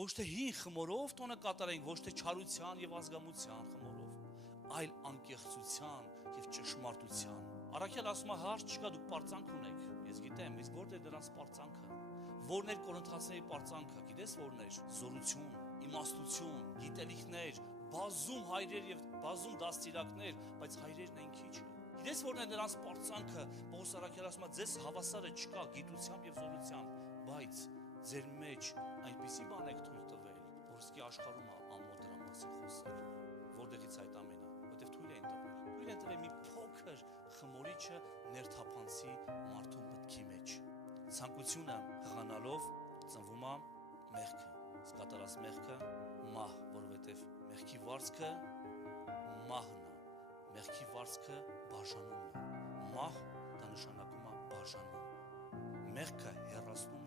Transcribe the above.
Ոչ թե հին խմորով տոնը կատարենք, ոչ թե չարության եւ ազգամության խմորով, այլ անկեղծության եւ ճշմարտության։ Առաքել ասում է, հարց չկա, դուք պարծանք ունեք։ Ես գիտեմ, իսկ որտե դրանց պարծանքը։ Որն էր Կորինթացիների պարծանքը, գիտես որն էր։ Զորություն, իմաստություն, գիտելիքներ, բազում հայրեր եւ բազում դաստիարակներ, բայց հայրերն են քիչը։ Գիտես որն է նրանց պարծանքը։ Պողոս առաքել ասում է, ձեզ հավասարը չկա գիտությամբ եւ զորությամբ, բայց ձեր մեջ այնպիսի բան եք թույլ տվել, որ իսկի աշխարհում ամոթ դրա մասին խոսել։ Որտեղից այդ ամենը, որտեղ թույլ են տվել։ Թույլ են տվել մի փոքր խմորիչը ներթափանցի մարդու մտքի մեջ։ Ցանկությունը հղանալով ծնվում է մեղքը։ Սկատարած մեղքը մահ, որովհետև մեղքի վարձքը մահն է։ Մեղքի վարձքը բաժանումն է։ Մահ դա նշանակում է բաժանում։ Մեղքը հեռացնում